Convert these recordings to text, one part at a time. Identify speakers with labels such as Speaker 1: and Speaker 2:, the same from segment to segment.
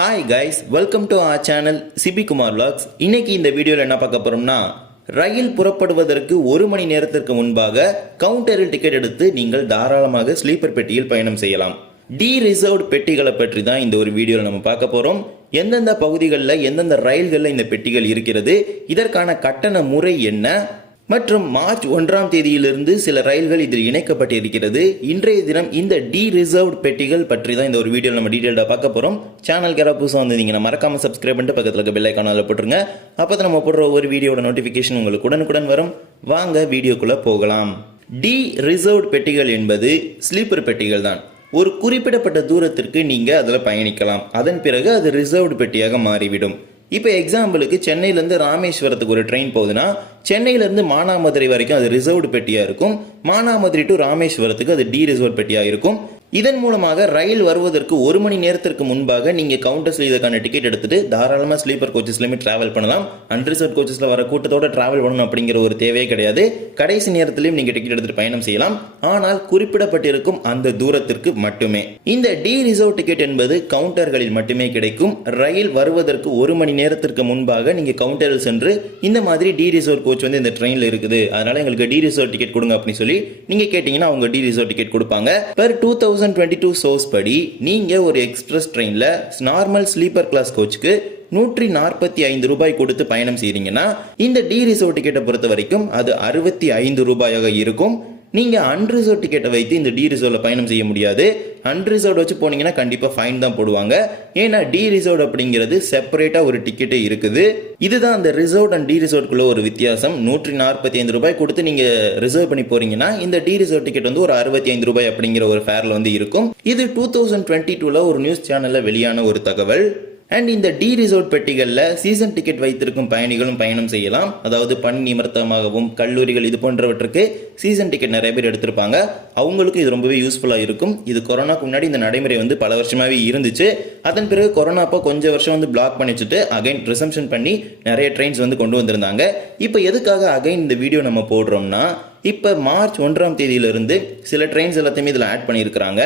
Speaker 1: Hi guys welcome to a channel Sibi Kumar vlogs. இன்னைக்கு இந்த வீடியோவில் என்ன பார்க்க போறோம்னா ரயில் புறப்படுவதற்கு ஒரு மணி நேரத்திற்கு முன்பாக கவுண்டரில் டிக்கெட் எடுத்து நீங்கள் தாராளமாக ஸ்லீப்பர் பெட்டியில் பயணம் செய்யலாம். டி ரிசர்வ்ட் பெட்டிகளை பற்றி தான் இந்த ஒரு வீடியோவில் நம்ம பார்க்க போறோம். எந்தெந்த பகுதிகளில் எந்தெந்த ரயில்களில் இந்த பெட்டிகள் இருக்கிறது இதற்கான கட்டண முறை என்ன மற்றும் மார்ச் ஒன்றாம் தேதியிலிருந்து சில ரயில்கள் இதில் இணைக்கப்பட்டிருக்கிறது. இன்றைய தினம் இந்த டி ரிசர்வ்ட் பெட்டிகள் பற்றி தான் இந்த ஒரு வீடியோ நம்ம டீட்டெயிலாக பார்க்க போகிறோம் சேனல் கேரா புதுசாக வந்திருந்தீங்கன்னா மறக்காமல் சப்ஸ்கிரைப் பண்ணிட்டு பக்கத்தில் இருக்க பெல் போட்டுருங்க. அப்போ தான் நம்ம போடுற ஒரு வீடியோட நோட்டிஃபிகேஷன் உங்களுக்கு உடனுக்குடன் வரும். வாங்க வீடியோக்குள்ளே போகலாம். டி ரிசர்வ்ட் பெட்டிகள் என்பது ஸ்லீப்பர் பெட்டிகள் தான். ஒரு குறிப்பிடப்பட்ட தூரத்திற்கு நீங்கள் அதில் பயணிக்கலாம். அதன் பிறகு அது ரிசர்வ்டு பெட்டியாக மாறிவிடும். இப்போ எக்ஸாம்பிளுக்கு சென்னையிலேருந்து ராமேஸ்வரத்துக்கு ஒரு ட்ரெயின் போகுதுன்னா சென்னையிலேருந்து மானாமதுரை வரைக்கும் அது ரிசர்வ்டு பெட்டியாக இருக்கும். மானாமதுரை டு ராமேஸ்வரத்துக்கு அது டி ரிசர்வ் பெட்டியாக இருக்கும். இதன் மூலமாக ரயில் வருவதற்கு ஒரு மணி நேரத்திற்கு முன்பாக நீங்கள் கவுண்டர்ஸில் இதற்கான டிக்கெட் எடுத்துட்டு தாராளமாக ஸ்லீப்பர் கோச்சஸ்லையுமே ட்ராவல் பண்ணலாம். அன்ரிசர்வ் கோச்சஸில் வர கூட்டத்தோட ட்ராவல் பண்ணணும் அப்படிங்கிற ஒரு தேவையே கிடையாது. கடைசி நேரத்திலையும் நீங்கள் டிக்கெட் எடுத்துகிட்டு பயணம் செய்யலாம். ஆனால் குறிப்பிடப்பட்டிருக்கும் அந்த தூரத்திற்கு மட்டுமே. இந்த டி ரிசர்வ் டிக்கெட் என்பது கவுண்டர்களில் மட்டுமே கிடைக்கும். ரயில் வருவதற்கு ஒரு மணி நேரத்திற்கு முன்பாக நீங்கள் கவுண்டரில் சென்று இந்த மாதிரி டி ரிசர்வ் கோச் வந்து இந்த ட்ரெயினில் இருக்குது. அதனால் எங்களுக்கு டி ரிசர்வ் டிக்கெட் கொடுங்க அப்படின்னு சொல்லி நீங்கள் கேட்டிங்கன்னா அவங்க டி ரிசர்வ் டிக்கெட் கொடுப்பாங்க. Per two thousand twenty two source படி நீங்கள் ஒரு எக்ஸ்பிரஸ் ட்ரெயினில் நார்மல் ஸ்லீப்பர் கிளாஸ் கோச்சுக்கு நூற்றி நாற்பத்தி ஐந்து ரூபாய் கொடுத்து பயணம் செய்றீங்கன்னா இந்த டி ரிசோர்ட் டிக்கெட்டை பொறுத்த வரைக்கும் அது அறுபத்தி ஐந்து ரூபாயாக இருக்கும். நீங்கள் அன்ரிசர்வ் டிக்கெட்டை வைத்து இந்த டி ரிசர்வில் பயணம் செய்ய முடியாது. அன்ரிசர்வ் வச்சு போனீங்கன்னா கண்டிப்பாக ஃபைன் தான் போடுவாங்க. ஏன்னா டி ரிசர்வ் அப்படிங்கிறது செப்பரேட்டாக ஒரு டிக்கெட்டே இருக்குது. இதுதான் அந்த ரிசர்வ் அண்ட் டி ரிசர்வ்க்குள்ள ஒரு வித்தியாசம். நூற்றி நாற்பத்தி ஐந்து ரூபாய் கொடுத்து நீங்கள் ரிசர்வ் பண்ணி போறீங்கன்னா இந்த டி ரிசர்வ் டிக்கெட் வந்து ஒரு அறுபத்தி ஐந்து ரூபாய் அப்படிங்கிற ஒரு ஃபேரில் வந்து இருக்கும். இது டூ தௌசண்ட் டுவெண்ட்டி டூவில் ஒரு நியூஸ் சேனலில் வெளியான ஒரு தகவல். அண்ட் இந்த டி ரிசோர்ட் பெட்டிகளில் சீசன் டிக்கெட் வைத்திருக்கும் பயணிகளும் பயணம் செய்யலாம். அதாவது பணி நிமித்தமாகவும் கல்லூரிகள் இது போன்றவற்றுக்கு சீசன் டிக்கெட் நிறைய பேர் எடுத்திருப்பாங்க. அவங்களுக்கும் இது ரொம்பவே யூஸ்ஃபுல்லாக இருக்கும். இது கொரோனாக்கு முன்னாடி இந்த நடைமுறை வந்து பல வருஷமாகவே இருந்துச்சு. அதன் பிறகு கொரோனா அப்போ கொஞ்சம் வருஷம் வந்து பிளாக் பண்ணி வச்சுட்டு அகைன் ரிசம்ஷன் பண்ணி நிறைய ட்ரெயின்ஸ் வந்து கொண்டு வந்திருந்தாங்க. இப்போ எதுக்காக அகைன் இந்த வீடியோ நம்ம போடுறோம்னா இப்போ மார்ச் ஒன்றாம் தேதியிலிருந்து சில ட்ரெயின்ஸ் எல்லாத்தையுமே இதில் ஆட் பண்ணியிருக்கிறாங்க.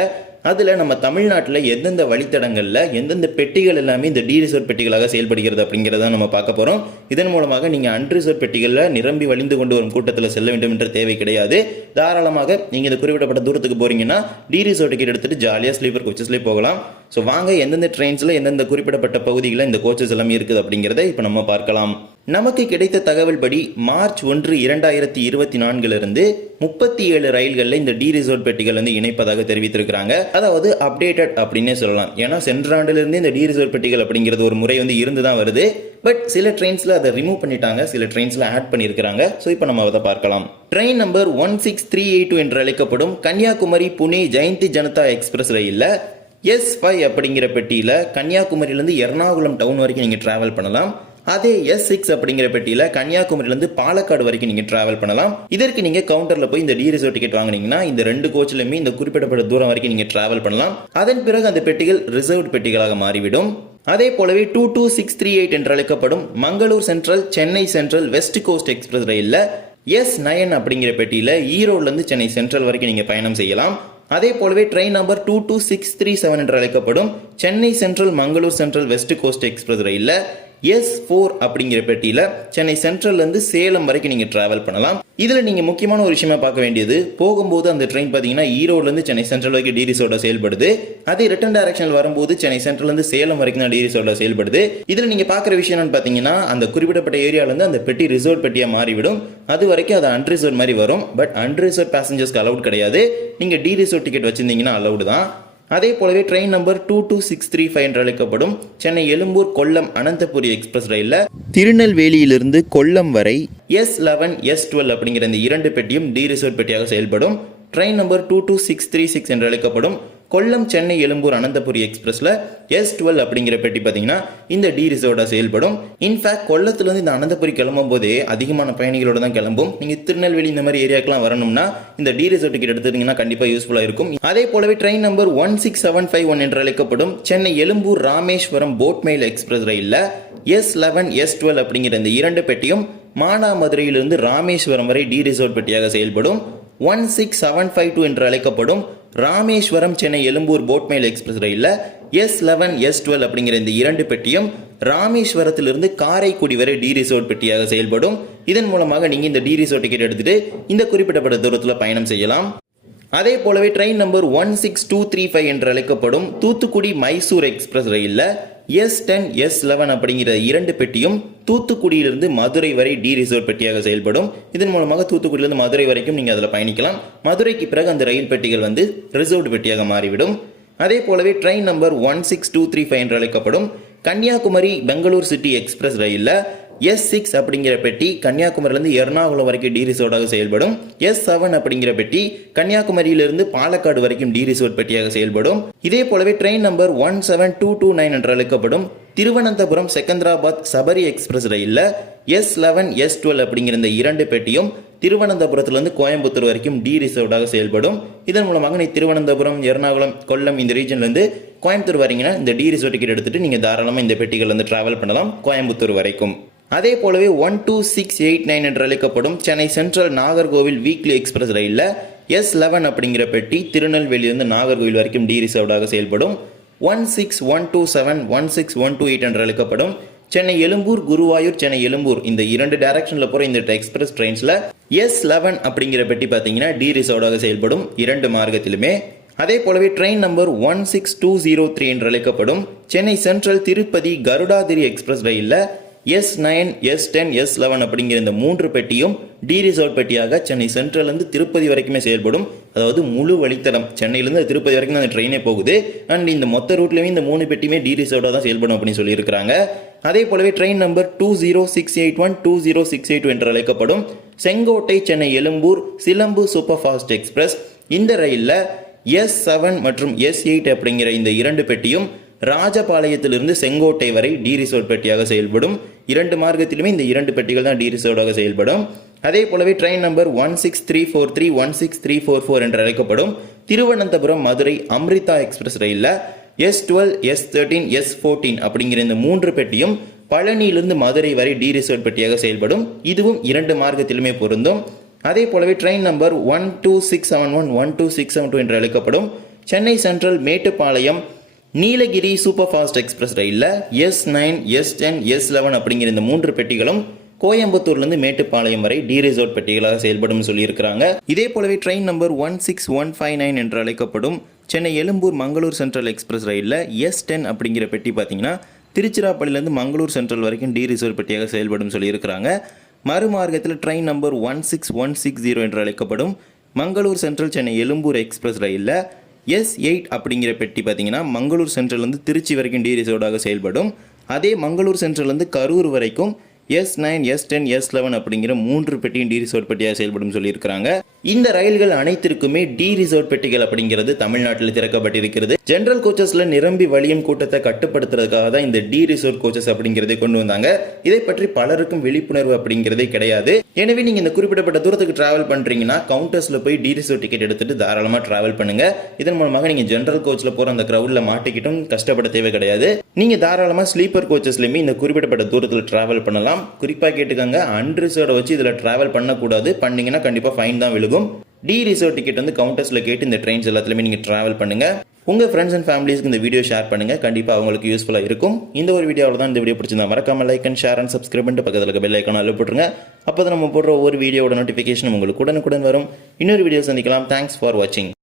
Speaker 1: அதில் நம்ம தமிழ்நாட்டில் எந்தெந்த வழித்தடங்களில் எந்தெந்த பெட்டிகள் எல்லாமே இந்த டி ரிசர்வ் பெட்டிகளாக செயல்படுகிறது அப்படிங்கிறத நம்ம பார்க்க போகிறோம் இதன் மூலமாக நீங்கள் அன்ரிசர்வ் பெட்டிகளில் நிரம்பி வழிந்து கொண்டு வரும் கூட்டத்தில் செல்ல வேண்டும் என்ற தேவை கிடையாது. தாராளமாக நீங்கள் இந்த குறிப்பிடப்பட்ட தூரத்துக்கு போகிறீங்கன்னா டி ரிசர்வ் டிக்கெட் எடுத்துகிட்டு ஜாலியாக ஸ்லீப்பர் கோச்சஸ்லேயே போகலாம். ஸோ வாங்க எந்தெந்த ட்ரெயின்ஸில் எந்தெந்த குறிப்பிடப்பட்ட பகுதிகளில் இந்த கோச்சஸ் எல்லாமே இருக்குது அப்படிங்கிறத இப்போ நம்ம பார்க்கலாம். நமக்கு கிடைத்த தகவல் படி மார்ச் ஒன்று இரண்டாயிரத்தி இருபத்தி நான்கிலிருந்து முப்பத்தி ஏழு ரயில்களில் இந்த டி ரிசர்வ் பெட்டிகள் வந்து இணைப்பதாக தெரிவித்திருக்கிறாங்க. அதாவது அப்டேட்டட் அப்படின்னே சொல்லலாம். ஏன்னா சென்ற ஆண்டிலிருந்து இந்த டி ரிசர்வ் பெட்டிகள் அப்படிங்கிறது ஒரு முறை வந்து இருந்து தான் வருது. பட் சில ட்ரெயின்ஸில் அதை ரிமூவ் பண்ணிட்டாங்க. சில ட்ரெயின்ஸில் ஆட் பண்ணியிருக்கிறாங்க. ஸோ இப்போ நம்ம அதை பார்க்கலாம். Train number one six three eight two என்று அழைக்கப்படும் கன்னியாகுமரி புனே ஜெயந்தி ஜனதா எக்ஸ்பிரஸ் ரயிலில் எஸ் ஃபைவ் அப்படிங்கிற பெட்டியில் கன்னியாகுமரியிலேருந்து எர்ணாகுளம் டவுன் வரைக்கும் நீங்கள் ட்ராவல் பண்ணலாம். அதே எஸ் சிக்ஸ் அப்படிங்கிற பெட்டியில் கன்னியாகுமரியிலேருந்து பாலக்காடு வரைக்கும் நீங்கள் ட்ராவல் பண்ணலாம். இதற்கு நீங்கள் கவுண்டரில் போய் இந்த டி ரிசர்வ் டிக்கெட் வாங்குனீங்கன்னா இந்த ரெண்டு கோச்சிலுமே இந்த குறிப்பிடப்பட்ட தூரம் வரைக்கும் நீங்கள் ட்ராவல் பண்ணலாம். அதன் பிறகு அந்த பெட்டிகள் ரிசர்வ்ட் பெட்டிகளாக மாறிவிடும். அதே போலவே two two six three eight என்று அழைக்கப்படும் Mangalore central Chennai central west coast express ரயிலில் எஸ் நயன் அப்படிங்கிற பெட்டியில் ஈரோட்லேருந்து சென்னை சென்ட்ரல் வரைக்கும் நீங்கள் பயணம் செய்யலாம். அதே போலவே train number two two six three seven என்று அழைக்கப்படும் Chennai central Mangalore central west coast express ரயிலில் எஸ் ஃபோர் அப்படிங்கிற பெட்டியில் சென்னை சென்ட்ரல்லேருந்து சேலம் வரைக்கும் நீங்கள் ட்ராவல் பண்ணலாம். இதில் நீங்கள் முக்கியமான ஒரு விஷயமா பார்க்க வேண்டியது போகும்போது அந்த ட்ரெயின் பார்த்தீங்கன்னா ஈரோடுலேருந்து சென்னை சென்ட்ரல் வரைக்கும் டி ரிசோர்ட்டில் செயல்படுது. அதே ரிட்டன் டைரக்ஷனில் வரும்போது சென்னை சென்ட்ரல்லேருந்து சேலம் வரைக்கும் தான் டி ரிசோர்ட்டில் செயல்படுது. இதில் நீங்கள் பார்க்குற விஷயம் என்னன்னு பார்த்தீங்கன்னா அந்த குறிப்பிடப்பட்ட ஏரியாவிலேருந்து அந்த பெட்டி ரிசோர்ட் பெட்டியாக மாறிவிடும். அது வரைக்கும் அது அன்ரிசர்வ் மாதிரி வரும். பட் அன்ரிசர்வ் பேசஞ்சர்ஸ்க்கு அலவுட் கிடையாது. நீங்கள் டி ரிசோர்ட் டிக்கெட் வச்சிருந்தீங்கன்னா அலவுட் தான். அதே போலவே train number two two six three five என்று அழைக்கப்படும் சென்னை எழும்பூர் கொல்லம் அனந்தபுரி எக்ஸ்பிரஸ் ரயிலில் திருநெல்வேலியிலிருந்து கொல்லம் வரை எஸ் லெவன் எஸ் டுவெல் அப்படிங்கிற இந்த இரண்டு பெட்டியும் டி ரிசர்வ் பெட்டியாக செயல்படும். Train number two two six three six என்று அழைக்கப்படும். கொல்லம் சென்னை எழும்பூர் அனந்தபுரி எக்ஸ்பிரஸில் எஸ் டுவெல் அப்படிங்கிற பெட்டி பார்த்தீங்கன்னா இந்த டி ரிசர்வோட செயல்படும் இன்ஃபேக்ட் கொல்லத்துலேருந்து இந்த அனந்தபுரி கிளம்பும் போதே அதிகமான பயணிகளோட தான் கிளம்பும். நீங்கள் திருநெல்வேலி இந்த மாதிரி ஏரியாக்கெலாம் வரணும்னா இந்த டி ரிசர்வ் டிக்கெட் எடுத்துட்டீங்கன்னா கண்டிப்பாக யூஸ்ஃபுல்லாக இருக்கும். அதே போலவே train number one six seven five one என்று அழைக்கப்படும் Chennai Egmore Rameswaram boat mail express ரயிலில் எஸ் லெவன் எஸ் டுவெல் அப்படிங்கிற இந்த இரண்டு பெட்டியும் மானாமதுரையிலிருந்து ராமேஸ்வரம் வரை டி ரிசர்வ் பெட்டியாக செயல்படும். One six seven five two என்று அழைக்கப்படும் Rameswaram Chennai Egmore boat mail express ரயிலில் எஸ் லெவன் எஸ் டுவெல் அப்படிங்கிற இந்த இரண்டு பெட்டியும் ராமேஸ்வரத்திலிருந்து காரைக்குடி வரை டி ரிசோர்ட் பெட்டியாக செயல்படும். இதன் மூலமாக நீங்கள் இந்த டி ரிசோர்ட் டிக்கெட் எடுத்துட்டு இந்த குறிப்பிட்டப்பட்ட தூரத்தில் பயணம் செய்யலாம். அதே போலவே train number one six two three five என்று அழைக்கப்படும் தூத்துக்குடி மைசூர் எக்ஸ்பிரஸ் ரயிலில் எஸ் டென் எஸ் லெவன் அப்படிங்கிற இரண்டு பெட்டியும் தூத்துக்குடியிலிருந்து மதுரை வரை டி ரிசர்வ் பெட்டியாக செயல்படும். இதன் மூலமாக தூத்துக்குடியிலிருந்து மதுரை வரைக்கும் நீங்கள் அதில் பயணிக்கலாம். மதுரைக்கு பிறகு அந்த ரயில் பெட்டிகள் வந்து ரிசர்வ்டு பெட்டியாக மாறிவிடும். அதே போலவே train number one six two three five என்று அழைக்கப்படும் கன்னியாகுமரி பெங்களூர் சிட்டி எக்ஸ்பிரஸ் ரயிலில் எஸ் சிக்ஸ் அப்படிங்கிற பெட்டி கன்னியாகுமரியிலிருந்து எர்ணாகுளம் வரைக்கும் டி ரிசோர்ட்டாக செயல்படும். எஸ் செவன் அப்படிங்கிற பெட்டி கன்னியாகுமரியிலிருந்து பாலக்காடு வரைக்கும் டி ரிசோர்ட் பெட்டியாக செயல்படும். இதே போலவே train number one seven two two nine என்று அழைக்கப்படும் திருவனந்தபுரம் செகந்திராபாத் சபரி எக்ஸ்பிரஸ் ரயிலில் எஸ் லெவன் எஸ் டுவெல் அப்படிங்கிற இந்த இரண்டு பெட்டியும் திருவனந்தபுரத்திலிருந்து கோயம்புத்தூர் வரைக்கும் டி ரிசர்வ்டாக செயல்படும். இதன் மூலமாக நீ திருவனந்தபுரம் எர்ணாகுளம் கொல்லம் இந்த ரீஜன்லேருந்து கோயம்புத்தூர் வரீங்கன்னா இந்த டி ரிசோர்ட் டிக்கெட் எடுத்துகிட்டு நீங்கள் தாராளமாக இந்த பெட்டிகள் வந்து ட்ராவல் பண்ணலாம் கோயம்புத்தூர் வரைக்கும். அதே போலவே one two six eight nine என்று அழைக்கப்படும் Chennai central Nagercoil weekly express ரயிலில் எஸ் லெவன் அப்படிங்கிற பெட்டி திருநெல்வேலியிலிருந்து நாகர்கோவில் வரைக்கும் டி ரிசர்வ்டாக செயல்படும். One six one two seven one six one two eight என்று அழைக்கப்படும் சென்னை எழும்பூர் குருவாயூர் சென்னை எழும்பூர் இந்த இரண்டு டைரக்ஷனில் போகிற இந்த எக்ஸ்பிரஸ் ட்ரெயின்ஸில் எஸ் லெவன் அப்படிங்கிற பெட்டி பார்த்தீங்கன்னா டி ரிசர்வ்டாக செயல்படும் இரண்டு மார்க்கத்திலுமே. அதே போலவே train number one six two zero three என்று அழைக்கப்படும் சென்னை சென்ட்ரல் திருப்பதி கருடாதிரி எக்ஸ்பிரஸ் ரயிலில் S nine S ten S eleven அப்படிங்கிற இந்த மூன்று பெட்டியும் டி ரிசர்வ் பெட்டியாக சென்னை சென்ட்ரல்லேருந்து திருப்பதி வரைக்குமே செயல்படும். அதாவது முழு வழித்தடம். சென்னையிலேருந்து திருப்பதி வரைக்கும் அந்த ட்ரெயினே போகுது. அண்ட் இந்த மொத்த ரூட்லேயுமே இந்த மூணு பெட்டியுமே டி ரிசர்வ்டாக தான் செயல்படும் அப்படின்னு சொல்லியிருக்கிறாங்க. அதே போலவே train number two zero six eight one two zero six eight என்று அழைக்கப்படும் செங்கோட்டை சென்னை எழும்பூர் சிலம்பு சூப்பர் ஃபாஸ்ட் எக்ஸ்பிரஸ். இந்த ரயிலில் எஸ் செவன் மற்றும் எஸ் எயிட் அப்படிங்கிற இந்த இரண்டு பெட்டியும் ராஜபாளையத்திலிருந்து செங்கோட்டை வரை டி ரிசோர்ட் பெட்டியாக செயல்படும். இரண்டு மார்க்கத்திலுமே இந்த இரண்டு பெட்டிகள் தான் டி ரிசோர்டாக செயல்படும். அதே போலவே train number one six three four three one six three four four என்று அழைக்கப்படும் திருவனந்தபுரம் மதுரை அம்ரிதா எக்ஸ்பிரஸ் ரயிலில் S twelve S thirteen S fourteen அப்படிங்கிற இந்த மூன்று பெட்டியும் பழனியிலிருந்து மதுரை வரை டி ரிசோர்ட் பெட்டியாக செயல்படும். இதுவும் இரண்டு மார்க்கத்திலுமே பொருந்தும். அதே போலவே train number one two six seven one one two six seven two என்று அழைக்கப்படும். Chennai central Mettupalayam Nilgiri super fast express ரயிலில் S nine S ten S eleven அப்படிங்கிற இந்த மூன்று பெட்டிகளும் கோயம்புத்தூர்லேருந்து மேட்டுப்பாளையம் வரை டி ரிசோர்ட் பெட்டிகளாக செயல்படும் சொல்லியிருக்கிறாங்க. இதே போலவே train number one six one five nine என்று அழைக்கப்படும் சென்னை எழும்பூர் மங்களூர் சென்ட்ரல் எக்ஸ்பிரஸ் ரயிலில் எஸ் டென் அப்படிங்கிற பெட்டி பார்த்தீங்கன்னா திருச்சிராப்பள்ளியிலேருந்து மங்களூர் சென்ட்ரல் வரைக்கும் டி ரிசோர்ட் பெட்டியாக செயல்படும் சொல்லியிருக்கிறாங்க. மறுமார்க்கத்தில் train number one six one six zero என்று அழைக்கப்படும் மங்களூர் சென்ட்ரல் சென்னை எழும்பூர் எக்ஸ்பிரஸ் ரயிலில் எஸ் எயிட் அப்படிங்கிற பெட்டி பார்த்தீங்கன்னா மங்களூர் சென்ட்ரல்லேருந்து திருச்சி வரைக்கும் டிரிசோடாக செயல்படும். அதே மங்களூர் சென்ட்ரல்லேருந்து கரூர் வரைக்கும் S nine S ten S eleven அப்படிங்கிற மூன்று பெட்டியும் டி ரிசோர்ட் பெட்டியாக செயல்படும் சொல்லியிருக்கிறாங்க. இந்த ரயில்கள் அனைத்திற்குமே டி ரிசோர்ட் பெட்டிகள் அப்படிங்கிறது தமிழ்நாட்டில் திறக்கப்பட்டிருக்கிறது. ஜென்ரல் கோச்சஸ்ல நிரம்பி வழியும் கூட்டத்தை கட்டுப்படுத்துறதுக்காக தான் இந்த டி ரிசோர்ட் கோச்சஸ் அப்படிங்கிறதை கொண்டு வந்தாங்க. இதை பற்றி பலருக்கும் விழிப்புணர்வு அப்படிங்கிறதே கிடையாது. எனவே நீங்க இந்த குறிப்பிடப்பட்ட தூரத்துக்கு டிராவல் பண்றீங்கன்னா கவுண்டர்ஸ்ல போய் டி ரிசோர்ட் டிக்கெட் எடுத்துட்டு தாராளமா டிராவல் பண்ணுங்க. இதன் மூலமாக நீங்க ஜென்ரல் கோச்சில் போற அந்த கிரௌட்ல மாட்டிக்கிட்டும் கஷ்டப்பட தேவை கிடையாது. நீங்க தாராளமா ஸ்லீப்பர் கோச்சஸ்லயுமே இந்த குறிப்பிடப்பட்ட தூரத்தில் டிராவல் பண்ணலாம். குறிப்பா கேட்டுக்கோங்க அன்ரிசர்வ்டை வச்சு இதுல டிராவல் பண்ணக்கூடாது. பண்ணீங்கன்னா கண்டிப்பா ஃபைன் தான் விழுகும். டி ரிசர்வ் டிக்கெட் வந்து கவுண்டர்ஸ்ல கேட்டு இந்த ட்ரெயின்ஸ் எல்லாத்துலயுமே நீங்க டிராவல் பண்ணுங்க. உங்க ஃப்ரெண்ட்ஸ் அண்ட் ஃபேமிலிஸ்க்கு இந்த வீடியோ ஷேர் பண்ணுங்க. கண்டிப்பா அவங்களுக்கு யூஸ்ஃபுல்லா இருக்கும். இந்த ஒரு வீடியோவில் தான் இந்த வீடியோ பிடிச்சிருந்தா மறக்காம like and share and subscribe பண்ணிட்டு பக்கத்தில் இருக்க பெல் ஐக்கான போட்டுருங்க. அப்போ நம்ம போடுற ஒவ்வொரு வீடியோட நோட்டிஃபிகேஷன் உங்களுக்கு உடனுக்குடன் வரும். இன்னொரு வீடியோ சந்திக்கலாம். தேங்க்ஸ் ஃபார் வாட்சிங்